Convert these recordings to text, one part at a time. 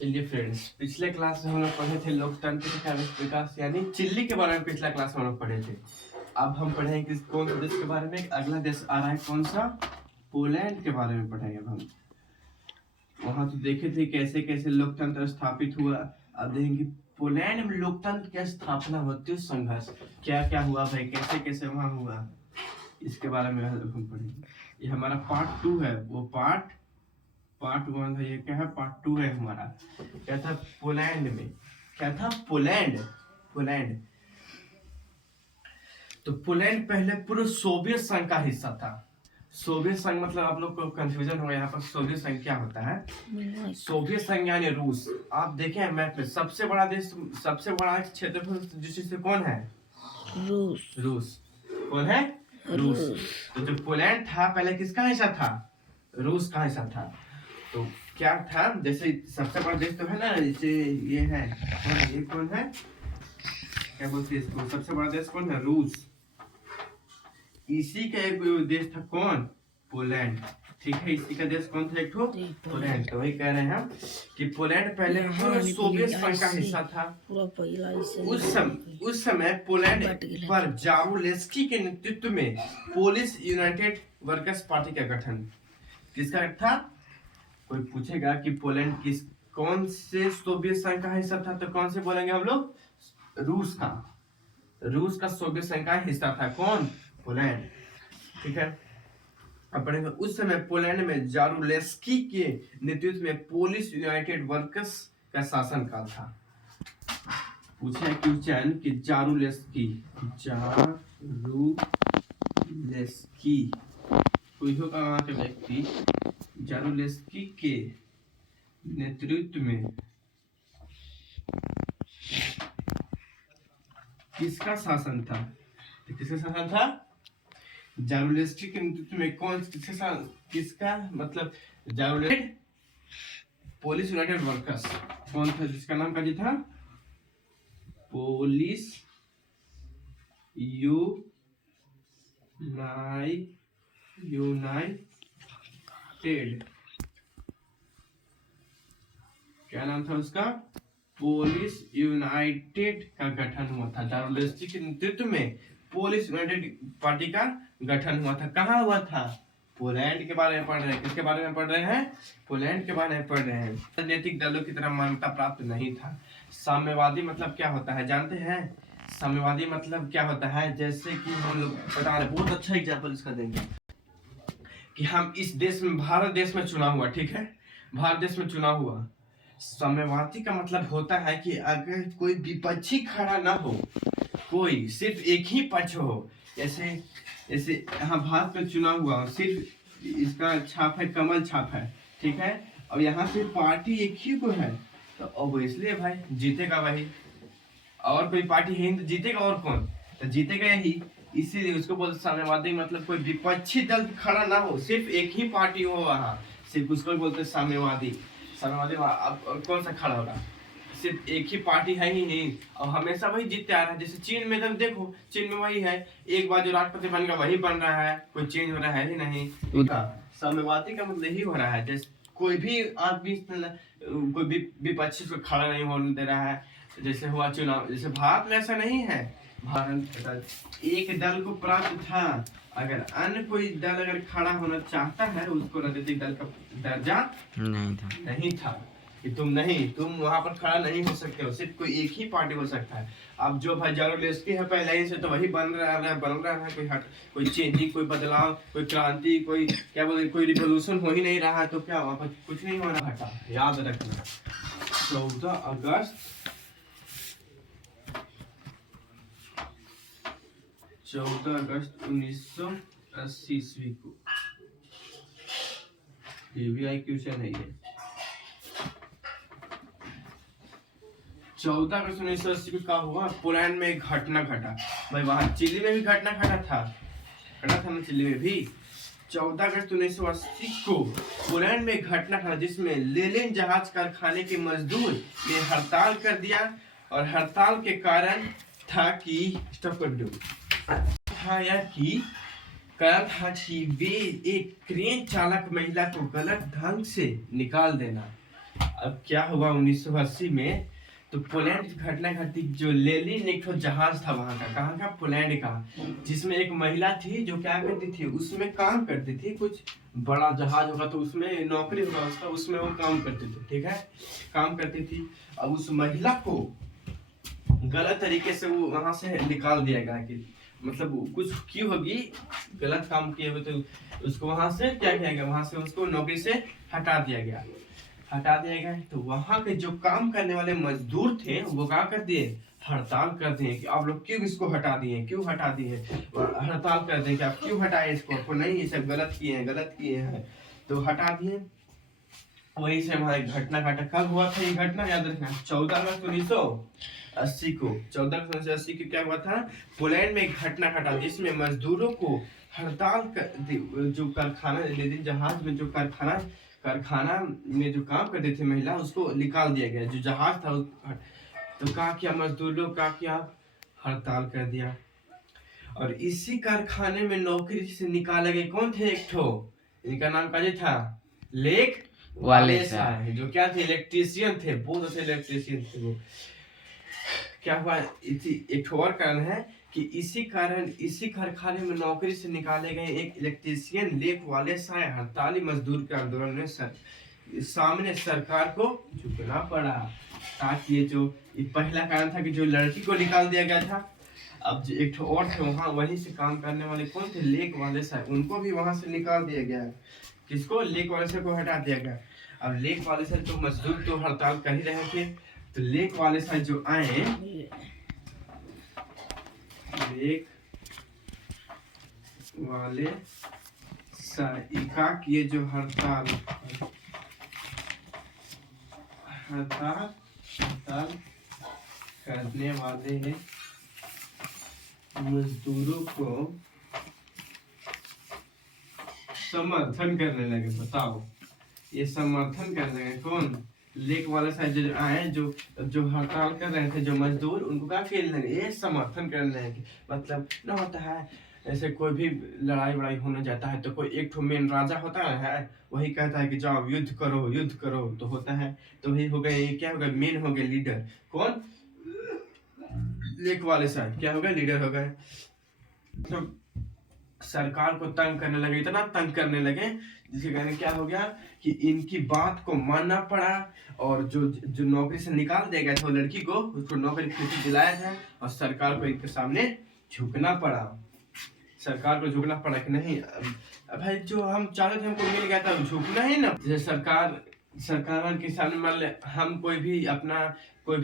चलिए फ्रेंड्स, पिछले क्लास में हम लोग पढ़े थे लोकतंत्र का विकास यानी चिल्ली के बारे में। पिछला क्लास में हम लोग पढ़े थे। अब हम पढ़ेंगे किस कौन से देश के बारे में। अगला देश आ रहा है कौन सा? पोलैंड के बारे में पढ़ेंगे अब हम। वहां तो देखे थे कैसे कैसे लोकतंत्र स्थापित हुआ। अब देखेंगे पोलैंड में लोकतंत्र की स्थापना होती है, संघर्ष क्या क्या हुआ भाई, कैसे कैसे वहां हुआ, इसके बारे में हम पढ़ेंगे। ये हमारा पार्ट 2 है। वो पार्ट 1 है, ये क्या है? पार्ट 2 है हमारा। क्या था पोलैंड में? क्या था? पोलैंड। तो पोलैंड पहले पूरे सोवियत संघ का हिस्सा था। सोवियत संघ मतलब आप लोग को कंफ्यूजन होगा यहाँ पर। सोवियत संघ क्या होता है? सोवियत संघ यानी रूस। आप देखें मैप में सबसे बड़ा देश, सबसे बड़ा क्षेत्रफल जिससे कौन है? रूस। कौन है? रूस। तो जो पोलैंड था पहले किसका हिस्सा था? रूस का हिस्सा था। तो क्या था, जैसे सबसे बड़ा देश तो है ना, जैसे ये है कौन, ये कौन है, क्या बोलते हैं इसको? सबसे बड़ा देश कौन है? रूस। इसी का एक देश था कौन? पोलैंड। ठीक है, इसी का देश कौन था? एक ठो पोलैंड। तो वही कह रहे हैं कि पोलैंड पहले सोवियत संघ का हिस्सा था। उस समय पोलैंड पर जारूलेस्की के नेतृत्व में पोलिश यूनाइटेड वर्कर्स पार्टी का गठन किसका था? कोई पूछेगा कि पोलैंड किस कौन से सोवियत संघ का हिस्सा था, तो कौन से बोलेंगे हम लोग? रूस का सोवियत संघ का हिस्सा था कौन? पोलैंड। ठीक है, अब पढ़ेंगे। उस समय पोलैंड में जारूलेस्की के नेतृत्व में पोलिश यूनाइटेड वर्कर्स का शासन काल था। पूछे क्वेश्चन कि जारूलेस्की कोई होगा वहां के व्यक्ति, जारूलेस्की के नेतृत्व में किसका शासन था? किसका शासन था? जारूलेस्की के नेतृत्व में कौन किसका मतलब? जारूलेस्की पोलिश यूनाइटेड वर्कर्स कौन था जिसका नाम का जी था? पोलिश यूनाइटेड, क्या नाम था उसका? पोलिश यूनाइटेड का गठन हुआ था। जारूलेस्की के नेतृत्व में पोलिश यूनाइटेड पार्टी का गठन हुआ था। कहाँ हुआ था? पोलैंड के बारे में पढ़ रहे हैं। किसके बारे में पढ़ रहे हैं? पोलैंड के बारे में पढ़ रहे हैं। राजनीतिक दलों की तरह मान्यता प्राप्त नहीं था। साम्यवादी मतलब क्या होता है जानते हैं? साम्यवादी मतलब क्या होता है? जैसे कि हम लोग बता रहे, बहुत अच्छा एग्जाम्पल इसका देंगे कि हम इस देश में, भारत देश में चुना हुआ, ठीक है, भारत देश में चुना हुआ। साम्यवादी का मतलब होता है कि अगर कोई विपक्षी खड़ा ना हो, कोई सिर्फ एक ही पक्ष हो। जैसे यहाँ भारत में चुना हुआ, सिर्फ इसका छाप है, कमल छाप है, ठीक है, अब यहाँ से पार्टी एक ही को है, तो ऑब्वियसली भाई जीतेगा वही। और कोई पार्टी है तो जीतेगा, और कौन? तो जीतेगा यही। इसीलिए उसको बोलते साम्यवादी, मतलब कोई विपक्षी दल खड़ा ना हो, सिर्फ एक ही पार्टी हो वहाँ, सिर्फ उसको बोलते साम्यवादी। साम्यवादी अब कौन सा खड़ा होगा? सिर्फ एक ही पार्टी है ही नहीं, और हमेशा वही जीतते आ रहा है। जैसे चीन में, तुम देखो चीन में वही है, एक बार जो राष्ट्रपति बन गया वही बन रहा है, कोई चेंज हो रहा है ही नहीं। साम्यवादी का मतलब यही हो रहा है, जैसे कोई भी आदमी कोई विपक्षी को खड़ा नहीं होने दे रहा है। जैसे हुआ चुनाव, जैसे भारत में ऐसा नहीं है। भारत एक दल को प्राप्त था, अगर अन्य कोई दल अगर खड़ा होना चाहता है, उसको राजनीतिक दल का दर्जा नहीं था कि तुम वहां पर खड़ा नहीं हो सकते हो, सिर्फ कोई एक ही पार्टी हो सकता है। अब जो भाई जारूलेस्की है पहले ही से, तो वही बन रहा है, कोई चेंजिंग, कोई बदलाव, कोई क्रांति, कोई क्या बोलते, कोई रिवोल्यूशन हो ही नहीं रहा है, तो क्या वहां पर कुछ नहीं हो रहा था। याद रखना 14 अगस्त 1980 ईस्वी को। ये भी आई क्वेश्चन है ये। 14 अगस्त 1980 को क्या हुआ? पोलैंड में एक घटना घटा भाई। वहां चिली में भी घटना घटा था ना, चिली में भी। 14 अगस्त 1980 को पोलैंड में एक घटना घटा जिसमें लेनिन जहाज कारखाने के मजदूर ने हड़ताल कर दिया, और हड़ताल के कारण था कि वे एक क्रेन चालक महिला को गलत ढंग से निकाल देना। अब क्या हुआ 1980 में, तो पोलैंड की घटना घटी। जो लेनिन एक जहाज था वहां का, कहाँ का, पोलैंड का, जिसमें एक महिला थी जो क्या करती थी, उसमें काम करती थी। कुछ बड़ा जहाज होगा तो उसमें नौकरी होगा उसका, उसमें वो काम करती थी, ठीक है, काम करती थी। अब उस महिला को गलत तरीके से वो वहां से निकाल दिया गया कि मतलब वो कुछ की होगी, गलत काम किए हुए, तो उसको वहां से क्या किया गया, वहां से उसको नौकरी से हटा दिया गया। हटा दिया गया तो वहां के जो काम करने वाले मजदूर थे वो क्या कर दिए, हड़ताल कर दिए कि आप लोग क्यों इसको हटा दिए, क्यों हटा दिए, हड़ताल कर दिए कि आप क्यों हटाए इसको, आपको नहीं, ये सब गलत किए हैं, गलत किए हैं, तो हटा दिए। वही से वहां एक घटना घटा। कब हुआ था ये घटना, याद रखना, 14 अगस्त 1980 को, 14 अगस्त 1980 को क्या हुआ था, पोलैंड में एक घटना घटा जिसमें मजदूरों को हड़ताल कर, जो कारखाना, लेकिन जहाज में जो कारखाना में जो काम करते थे महिला, उसको निकाल दिया गया, जो जहाज था तो क्या किया मजदूर लोग, क्या किया, हड़ताल कर दिया। और इसी कारखाने में नौकरी से निकाले गए कौन थे, एक ठो, इनका नाम क्या था, लेक वालेसा, जो क्या थे, इलेक्ट्रीशियन थे, बहुत अच्छे इलेक्ट्रीशियन थे वो। क्या हुआ, एक और कारण है कि इसी कारखाने में नौकरी से निकाले गए एक इलेक्ट्रीशियन लेक वालेसा हड़ताली मजदूर के आंदोलन में सामने सरकार को झुकना पड़ा। ताकि ये पहला कारण था कि जो लड़की को निकाल दिया गया था। अब जो एक और थे वहां, वहीं से काम करने वाले कौन थे, लेक वालेसा, उनको भी वहां से निकाल दिया गया। किसको, लेक वालेसा को हटा दिया गया। अब लेक वालेसा तो मजदूर तो हड़ताल कर ही रहे थे, तो लेक वालेसा जो आए, लेक वालेसा किए जो हड़ताल करने वाले मजदूरों को समर्थन करने लगे। बताओ, ये समर्थन करने लगे कौन, लेक वाले साइड जो आए, जो हड़ताल कर रहे थे जो मजदूर, उनको क्या खेलने लगे, ये समर्थन करने लगे। मतलब न होता है ऐसे कोई भी लड़ाई होने जाता है तो कोई एक ठो मेन राजा होता है, वही कहता है कि जाओ युद्ध करो, तो होता है। तो वही हो गए, क्या हो गया, मेन हो गए लीडर, कौन, लेक वाले साइड क्या हो गए, लीडर हो गए। तो सरकार को तंग करने लगे, इतना तंग करने लगे जिसके कारण क्या हो गया कि इनकी बात को मानना पड़ा। और जो नौकरी से निकाल दिया गया था वो लड़की को, उसको नौकरी फिर से दिलाया था, और सरकार को इनके सामने झुकना पड़ा। सरकार को झुकना पड़ा कि नहीं, भाई जो हम चाहते थे हमको मिल गया था, झुकना ही ना। जैसे सरकार के सामने मान ले हम कोई भी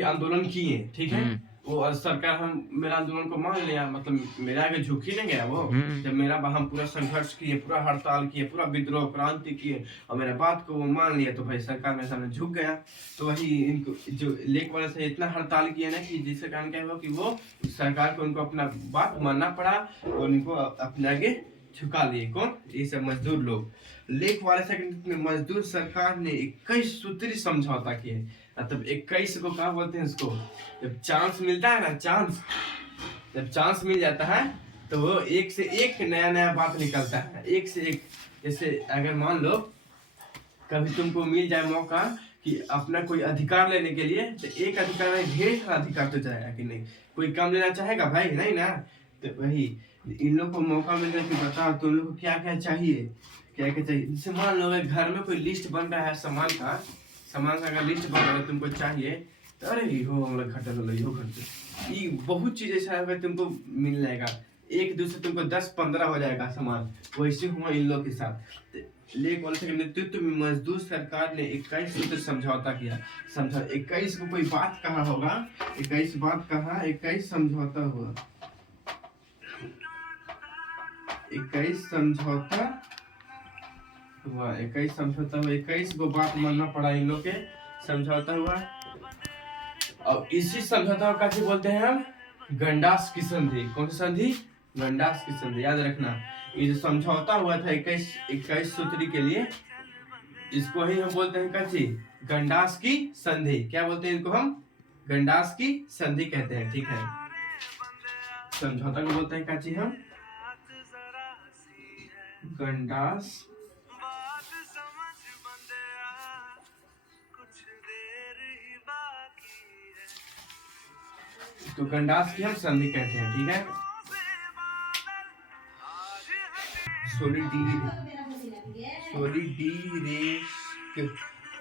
आंदोलन किए, ठीक है, वो सरकार मेरा आंदोलन को मान लिया, मतलब मेरा आगे झुक ही नहीं गया वो। जब हम पूरा संघर्ष किए, पूरा हड़ताल किए, पूरा विद्रोह क्रांति किए, और मेरा बात को वो मान लिया, तो भाई सरकार मेरे सामने झुक गया। तो वही इनको जो लेक वाले से इतना हड़ताल किया ना कि जिसके कारण क्या हुआ कि वो सरकार को उनको अपना बात मानना पड़ा, और उनको अपने आगे झुका लिए। कौन, ये सब मजदूर लोग। लेक वाले से मजदूर सरकार ने 21 सूत्री समझौता किए। मतलब 21 को क्या बोलते हैं इसको, जब चांस मिलता है ना, जब चांस मिल जाता है तो वो एक से एक नया बात निकलता है, एक से एक। जैसे अगर मान लो कभी तुमको मिल जाए मौका कि अपना कोई अधिकार लेने के लिए, तो एक अधिकार नहीं, ढेर सारा अधिकार तो जाएगा कि नहीं, कोई कम लेना चाहेगा भाई, नहीं ना। तो वही इन लोग को मौका मिल रहा है कि बताओ तुम लोग को क्या क्या चाहिए, जैसे मान लो घर में कोई लिस्ट बन रहा है सामान का अगर लिस्ट बन रहा है तुमको चाहिए, तो अरे इहो हम लोग घटल हो, इहो घटल, ये बहुत चीज ऐसा है तुमको मिल जाएगा, एक दूसरे तुमको 10-15 हो जाएगा सामान। वैसे हुआ इन लोग के साथ। लेक वाले के नेतृत्व में मजदूर सरकार ने 21 सूत्र समझौता किया। 21 को कोई बात कहा होगा, 21 बात कहा, 21 समझौता हुआ, 21 समझौता हुआ, 21 को बात मानना पड़ा इन लोग के, समझौता हुआ। और इसी समझौता को कैसे बोलते हैं हम, गंडास की संधि। कौन सी संधि, गंडास की संधि, याद रखना। ये जो समझौता हुआ था 21 सूत्री के लिए, इसको ही हम बोलते हैं कैसी, गंडास की संधि। क्या बोलते हैं इनको हम, गंडास की संधि कहते हैं, ठीक है। समझौता को बोलते हैं कैसी हम, गंडास तो गंडास की हम संधि कहते हैं, ठीक है।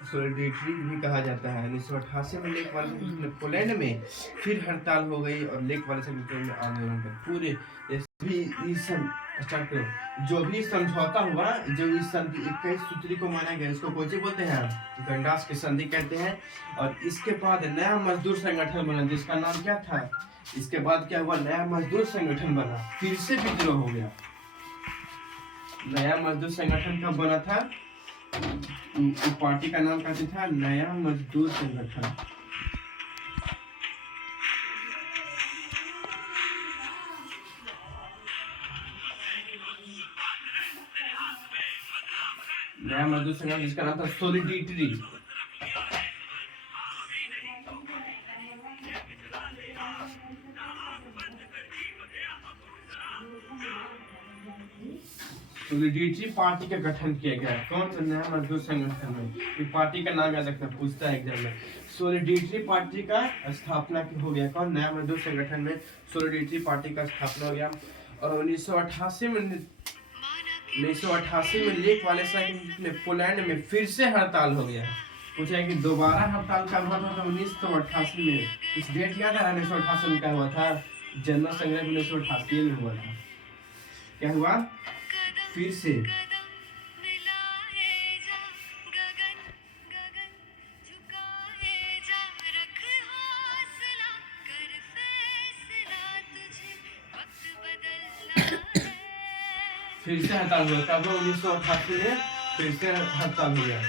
सोलिडेरिटी भी कहा जाता है। 1988 में लेक वाले पोलैंड में फिर हड़ताल हो गई और लेक वाले में आंदोलन कर पूरे भी स्टार्ट करो। जो भी समझौता हुआ, जो इस संधि 21 सूत्री को माना गया, इसको कौन से बोलते हैं? गंडास की संधि कहते हैं। और इसके बाद नया मजदूर संगठन बना, जिसका नाम क्या था? इसके बाद क्या हुआ? नया मजदूर संगठन बना, फिर से विद्रोह हो गया। नया मजदूर संगठन कब बना था? पार्टी का नाम क्या था? नया मजदूर संगठन। नया मजदूर संगठन जिसका नाम था सोलिडेरिटी। सोलिडेरिटी पार्टी का गठन किया गया। कौन सा? नया मजदूर संगठन में। ये पार्टी का नाम याद रखना, पूछता है एग्जाम में। सोलिडेरिटी पार्टी का स्थापना हो गया। कौन? नया मजदूर संगठन में सोलिडेरिटी पार्टी का स्थापना हो गया। और 1988 में लेक वाले पोलैंड में फिर से हड़ताल हो गया। पूछा है कि दोबारा हड़ताल कब हुआ था? 1988 में। इस डेट याद है? 1988 में क्या हुआ था? जनरल संग्राम 1988 में हुआ था। क्या हुआ? फिर से हड़ताल हुआ। कब? 1988 में फिर से हड़ताल हो गया।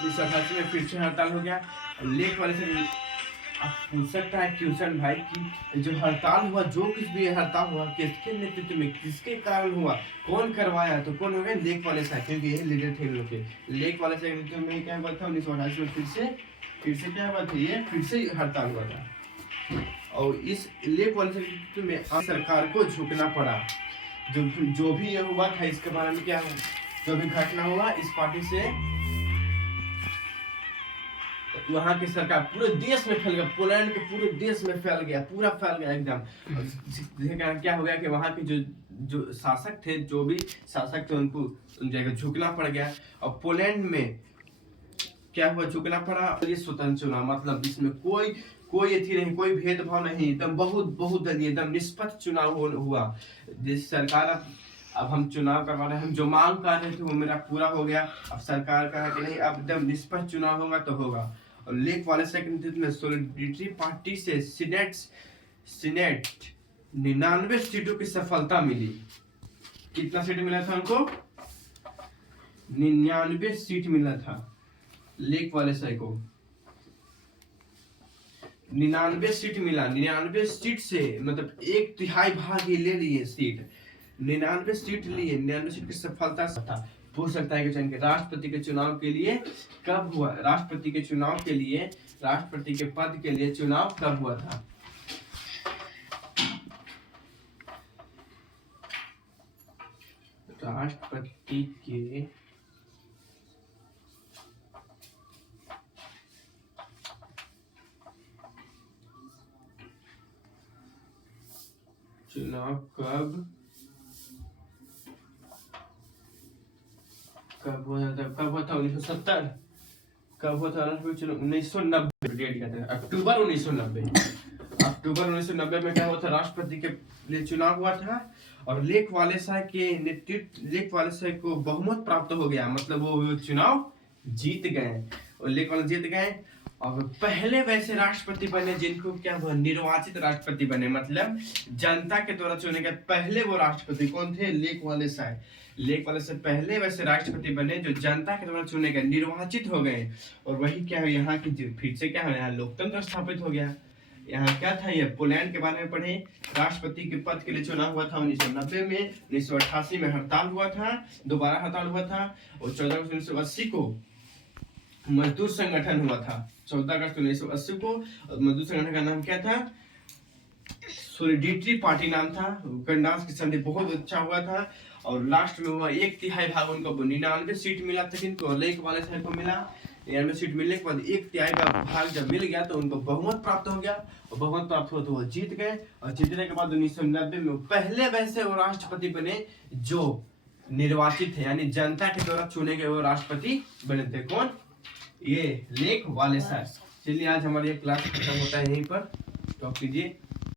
1988 में फिर से हड़ताल हो गया। लेक वाले से आप पूछ सकता है क्वेश्चन भाई कि जो हड़ताल हुआ, जो कुछ भी हड़ताल हुआ, किसके नेतृत्व में, किसके कारण हुआ, कौन करवाया? तो कौन हो गए? लेक वाले साहब, क्योंकि ये लीडर थे लोग के। लेक वाले साहब नेतृत्व में क्या हुआ था? 1988 में फिर से क्या हुआ था? ये फिर से हड़ताल हुआ था। और इस लेक वाले नेतृत्व में सरकार को झुकना पड़ा। जो भी ये हुआ था, इसके बारे में क्या, जो भी घटना हुआ, इस पार्टी से वहां की सरकार पूरे देश में फैल गया। पोलैंड के पूरे देश में फैल गया, पूरा फैल गया एकदम। जिसके कारण क्या हो गया कि वहां के जो शासक थे, जो भी शासक थे, उनको उन जगह झुकना पड़ गया। और पोलैंड में क्या हुआ? झुकना पड़ा। ये स्वतंत्र चुनाव, मतलब इसमें कोई अथी नहीं, कोई भेदभाव नहीं, एकदम बहुत एकदम निष्पक्ष चुनाव हुआ। जिस सरकार अब हम चुनाव करवा रहे हैं, हम जो मांग कर रहे थे वो मेरा पूरा हो गया। अब सरकार कहा कि नहीं, अब एकदम निष्पक्ष चुनाव होगा तो होगा। और लेक वाले के नेतृत्व में सोलिडेरिटी पार्टी से सीनेट 99 सीटों की सफलता मिली। कितना सीट मिला था उनको? 99 सीट मिला था लेक वाले को। 99 सीट मिला। 99 सीट से मतलब 1/3 भाग ही ले लिए सीट। 99 सीट लिए, 99 सीट की सफलता था। पूछ सकता है कि राष्ट्रपति के चुनाव के लिए कब हुआ? राष्ट्रपति के चुनाव के लिए, राष्ट्रपति के पद के लिए चुनाव कब हुआ था? राष्ट्रपति के चुनाव कब हुआ था? 1970। कब हुआ था? 1990। डेट कहते हैं अक्टूबर 1990। अक्टूबर 1990 में क्या हुआ था? राष्ट्रपति के लिए चुनाव हुआ था। और लेक वाले को बहुमत प्राप्त हो गया, मतलब वो चुनाव जीत गए और लेक वाले जीत गए। और पहले वैसे राष्ट्रपति बने जिनको क्या हुआ? निर्वाचित राष्ट्रपति बने, मतलब जनता के द्वारा चुने गए पहले वो राष्ट्रपति। कौन थे? लेक वाले से पहले वैसे राष्ट्रपति बने जो जनता के द्वारा चुने गए, निर्वाचित हो गए। और वही क्या है, यहाँ की फिर से क्या है, यहाँ लोकतंत्र स्थापित हो गया। यहाँ क्या था? ये पोलैंड के बारे में पढ़े। राष्ट्रपति के पद के लिए चुनाव हुआ था 1990 में। 1988 में हड़ताल हुआ था, दोबारा हड़ताल हुआ था। और 14 अगस्त 1980 को मजदूर संगठन हुआ था। 14 अगस्त 1980 को मजदूर संगठन का नाम क्या था? सोलिडेरिटी पार्टी नाम था। गंडास की संधि बहुत अच्छा हुआ था। और लास्ट में हुआ 1/3 भाग उनको 99 सीट मिला था, किंतु लेक वाले को मिला इंग्लैंड में सीट मिलने के बाद 1/3 का भाग जब मिल गया तो उनको बहुमत प्राप्त हो गया, और बहुमत प्राप्त हुआ तो वो जीत गए, और जीतने के बाद 1990 में पहले वैसे वो राष्ट्रपति बने जो निर्वाचित थे, यानी जनता के द्वारा चुने गए वो राष्ट्रपति बने थे। कौन? ये लेक वालेसा। चलिए आज हमारी ये क्लास खत्म होता है यहीं पर, तो आप कीजिए।